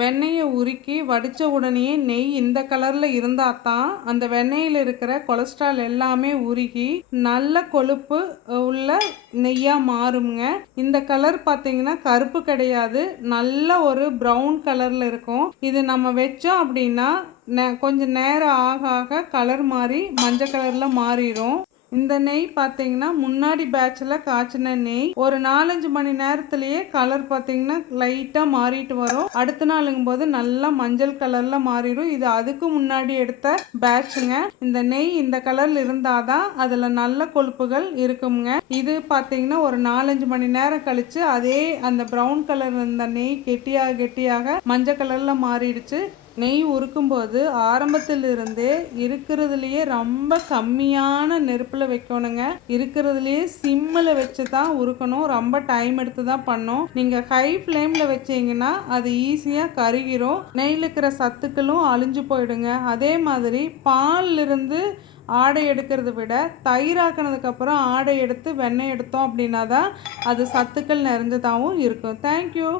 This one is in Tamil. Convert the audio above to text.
வெண்ணெயை உருக்கி வடித்த உடனேயே நெய் இந்த கலரில் இருந்தால் தான் அந்த வெண்ணெயில் இருக்கிற கொலஸ்ட்ரால் எல்லாமே உருகி நல்ல கொழுப்பு உள்ள நெய்யாக மாறுங்க. இந்த கலர் பார்த்தீங்கன்னா கருப்பு கிடையாது, நல்ல ஒரு ப்ரௌன் கலரில் இருக்கும். இது நம்ம வச்சோம் அப்படின்னா கொஞ்சம் நேரம் ஆக ஆக கலர் மாறி மஞ்சள் கலரில் மாறிடும். இந்த நெய் பார்த்தீங்கன்னா முன்னாடி பேட்சில் காய்ச்சின நெய் ஒரு 4-5 மணி நேரத்துலேயே கலர் பார்த்தீங்கன்னா லைட்டாக மாறிட்டு வரும். அடுத்த நாளுங்கும் போது நல்லா மஞ்சள் கலரில் மாறிடும். இது அதுக்கு முன்னாடி எடுத்த பேட்சுங்க. இந்த நெய் இந்த கலரில் இருந்தால் தான் அதில் நல்ல கொழுப்புகள் இருக்குங்க. இது பார்த்தீங்கன்னா ஒரு 4-5 மணி நேரம் கழித்து அதே அந்த ப்ரௌன் கலர் இருந்த நெய் கெட்டியாக மஞ்சள் கலரில் மாறிடுச்சு. நெய் உருக்கும்போது ஆரம்பத்திலிருந்தே இருக்கிறதுலையே ரொம்ப கம்மியான நெருப்பில் வைக்கணுங்க. இருக்கிறதுலையே சிம்மில் வச்சு தான் உருக்கணும். ரொம்ப டைம் எடுத்து தான் பண்ணணும். நீங்கள் ஹை ஃப்ளேமில் வச்சிங்கன்னா அது ஈஸியாக கருகிரும். நெய்யில் இருக்கிற சத்துக்களும் அழிஞ்சு போயிடுங்க. அதே மாதிரி பாலிலிருந்து ஆடை எடுக்கிறத விட தயிராக்கினதுக்கப்புறம் ஆடை எடுத்து வெண்ணெய் எடுத்தோம் அப்படின்னா தான் அது சத்துக்கள் நிறைஞ்சதாகவும் இருக்கும். தேங்க்யூ.